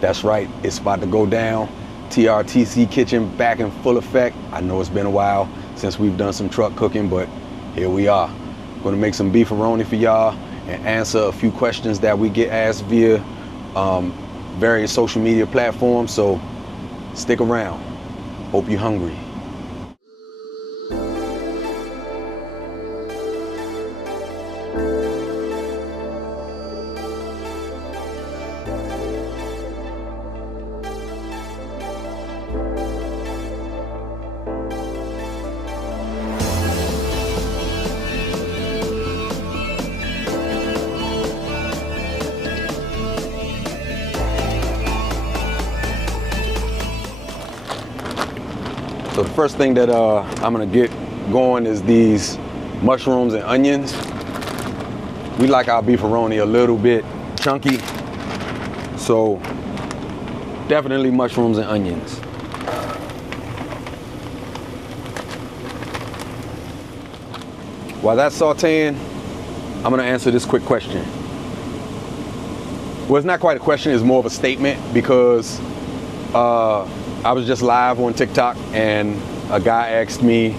That's right, it's about to go down. TRTC Kitchen back in full effect. I know it's been a while since we've done some truck cooking, but here we are. Gonna make some beefaroni for y'all and answer a few questions that we get asked via various social media platforms, so stick around. Hope you're hungry. So the first thing that I'm gonna get going is these mushrooms and onions. We like our beefaroni a little bit chunky, so definitely mushrooms and onions. While that's sauteing, I'm gonna answer this quick question. Well, it's not quite a question, it's more of a statement, because I was just live on TikTok and a guy asked me,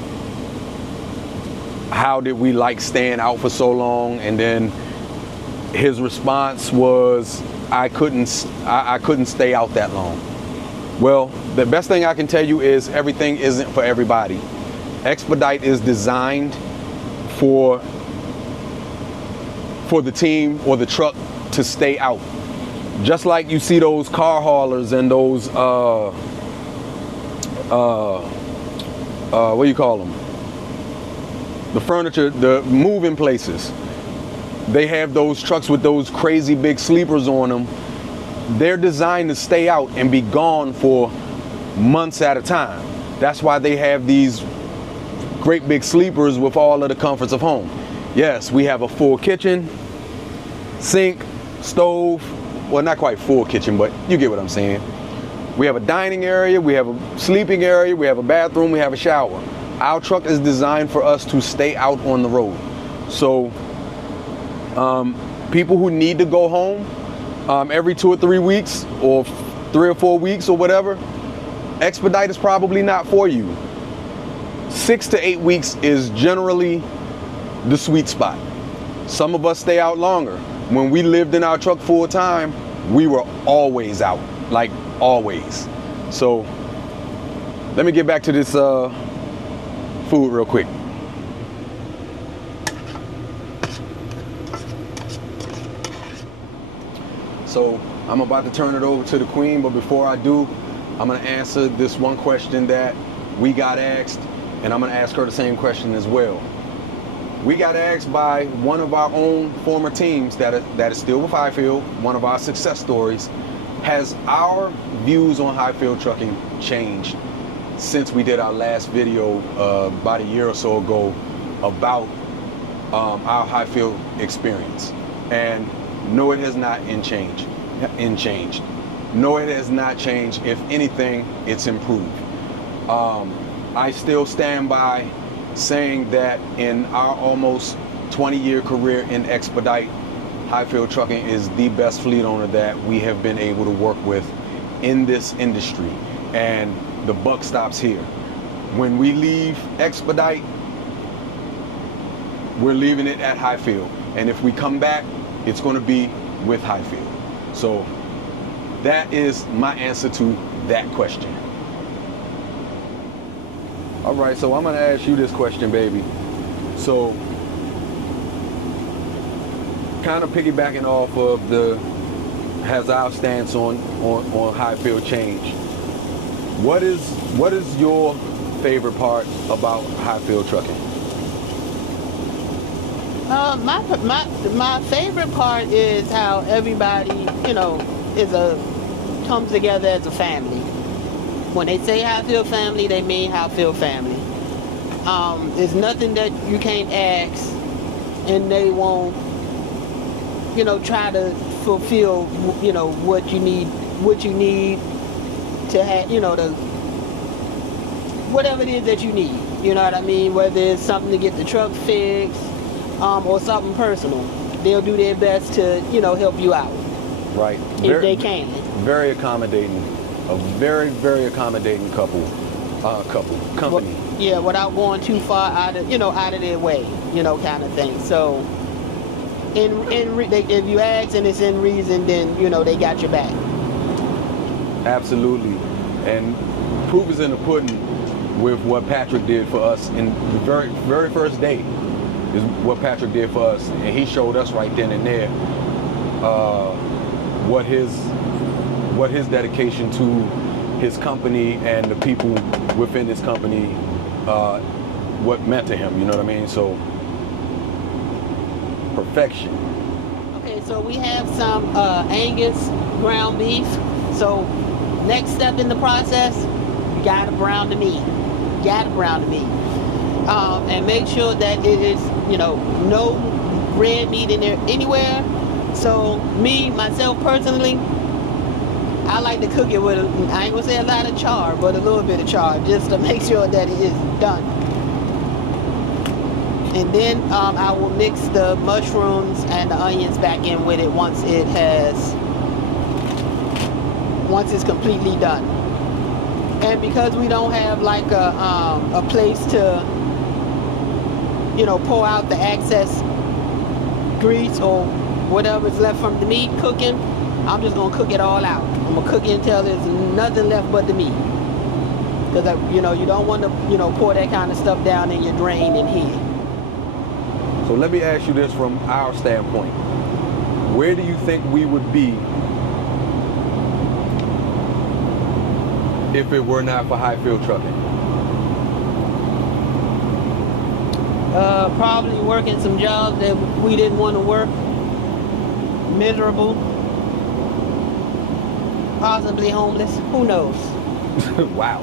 how did we like staying out for so long? And then his response was, I couldn't stay out that long. Well, the best thing I can tell you is everything isn't for everybody. Expedite is designed for the team or the truck to stay out. Just like you see those car haulers and those what do you call them? The furniture, the moving places. They have those trucks with those crazy big sleepers on them. They're designed to stay out and be gone for months at a time. That's why they have these great big sleepers with all of the comforts of home. Yes, we have a full kitchen, sink, stove. Well, not quite full kitchen, but you get what I'm saying. We have a dining area, we have a sleeping area, we have a bathroom, we have a shower. Our truck is designed for us to stay out on the road. So people who need to go home every 2 or 3 weeks or 3 or 4 weeks or whatever, Expedite is probably not for you. 6 to 8 weeks is generally the sweet spot. Some of us stay out longer. When we lived in our truck full time, we were always out, like always. So let me get back to this food real quick. So I'm about to turn it over to the queen, but before I do, I'm gonna answer this one question that we got asked, and I'm gonna ask her the same question as well. We got asked by one of our own former teams that is still with Highfield, one of our success stories. Has our views on Highfield trucking changed since we did our last video about a year or so ago about our Highfield experience? And no, it has not changed. No, it has not changed. If anything, it's improved. I still stand by saying that in our almost 20-year career in Expedite, Highfield Trucking is the best fleet owner that we have been able to work with in this industry, and the buck stops here. When we leave Expedite, we're leaving it at Highfield, and if we come back, it's going to be with Highfield. So that is my answer to that question. All right, so I'm gonna ask you this question, baby. So, kind of piggybacking off of has our stance on Highfield changed? What is your favorite part about Highfield trucking? My favorite part is how everybody, you know, comes together as a family. When they say Highfield family, they mean Highfield family. There's nothing that you can't ask and they won't, you know, try to fulfill, you know, what you need to have, you know, whatever it is that you need. You know what I mean? Whether it's something to get the truck fixed or something personal, they'll do their best to, you know, help you out. Right. If they can. very accommodating, a very, very accommodating company. Yeah, without going too far out of their way, kind of thing. So, if you ask and it's in reason, then they got your back. Absolutely, and proof is in the pudding with what Patrick did for us in the very, very first day. Is what Patrick did for us, and he showed us right then and there what his dedication to his company and the people within his company, what meant to him, you know what I mean? So, perfection. Okay, so we have some Angus ground beef. So, next step in the process, you gotta brown the meat. And make sure that it is, no red meat in there anywhere. So, myself personally, I like to cook it with, I ain't gonna say a lot of char, but a little bit of char, just to make sure that it is done. And then I will mix the mushrooms and the onions back in with it once it's completely done. And because we don't have like a place to, pour out the excess grease or whatever's left from the meat cooking, I'm just gonna cook it all out. I'm gonna cook it until there's nothing left but the meat. Because you don't want to, pour that kind of stuff down in your drain in here. So let me ask you this from our standpoint. Where do you think we would be if it were not for high field trucking? Probably working some jobs that we didn't want to work. Miserable. Possibly homeless. Who knows? Wow.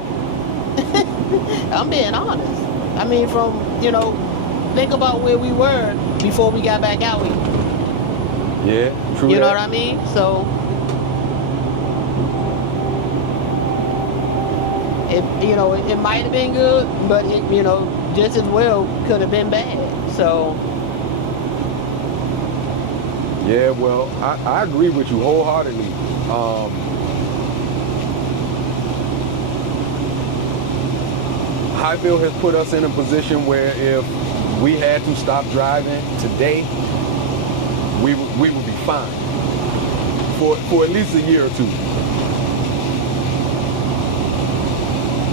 I'm being honest. I mean, from, think about where we were before we got back out here. Yeah, true. You know what I mean? So, it might have been good, but it, just as well could have been bad. So. Yeah, well, I agree with you wholeheartedly. Highfield has put us in a position where if we had to stop driving today, we would be fine for at least a year or two.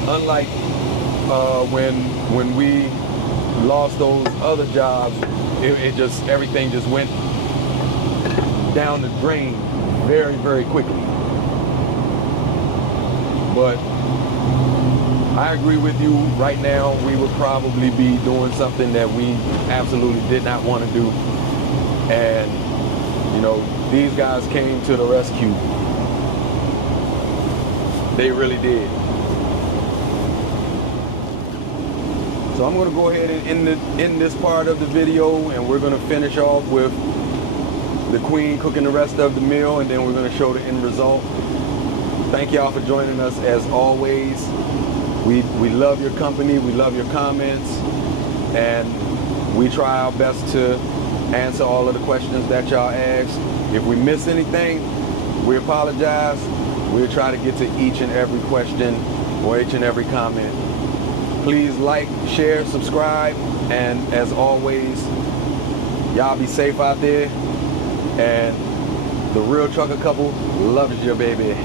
Unlike when we lost those other jobs, everything just went down the drain very, very quickly. But I agree with you. Right now, we would probably be doing something that we absolutely did not want to do. And, these guys came to the rescue. They really did. So I'm going to go ahead and end this part of the video, and we're going to finish off with the queen cooking the rest of the meal, and then we're going to show the end result. Thank y'all for joining us as always. We love your company, we love your comments, and we try our best to answer all of the questions that y'all ask. If we miss anything, we apologize. We'll try to get to each and every question or each and every comment. Please like, share, subscribe, and as always, y'all be safe out there, and the Real Trucker Couple loves you, baby.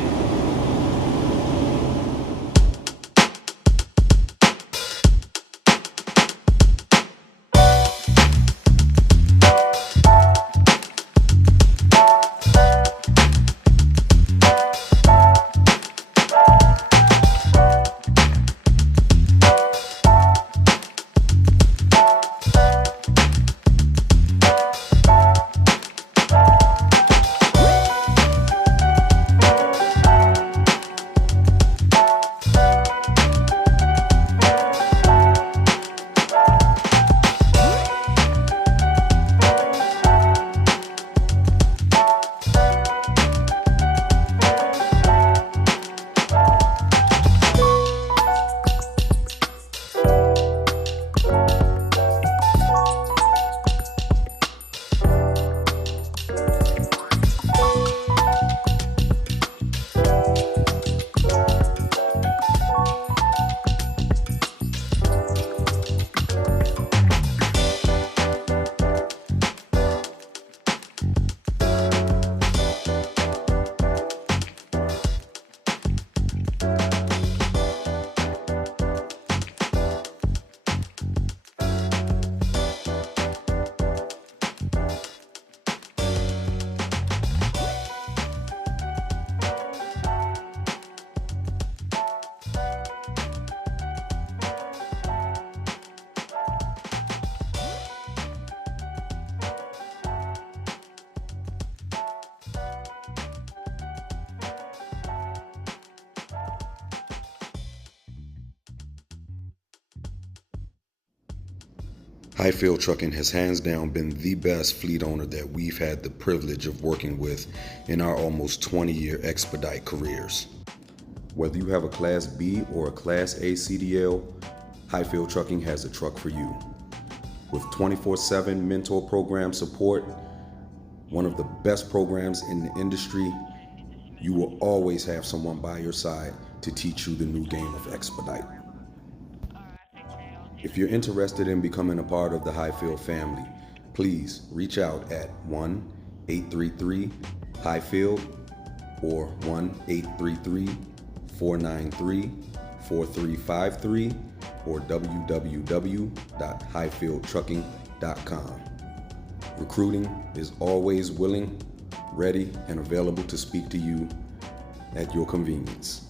Highfield Trucking has hands down been the best fleet owner that we've had the privilege of working with in our almost 20-year expedite careers. Whether you have a Class B or a Class A CDL, Highfield Trucking has a truck for you. With 24/7 mentor program support, one of the best programs in the industry, you will always have someone by your side to teach you the new game of expedite. If you're interested in becoming a part of the Highfield family, please reach out at 1-833-HIGHFIELD or 1-833-493-4353 or www.highfieldtrucking.com. Recruiting is always willing, ready, and available to speak to you at your convenience.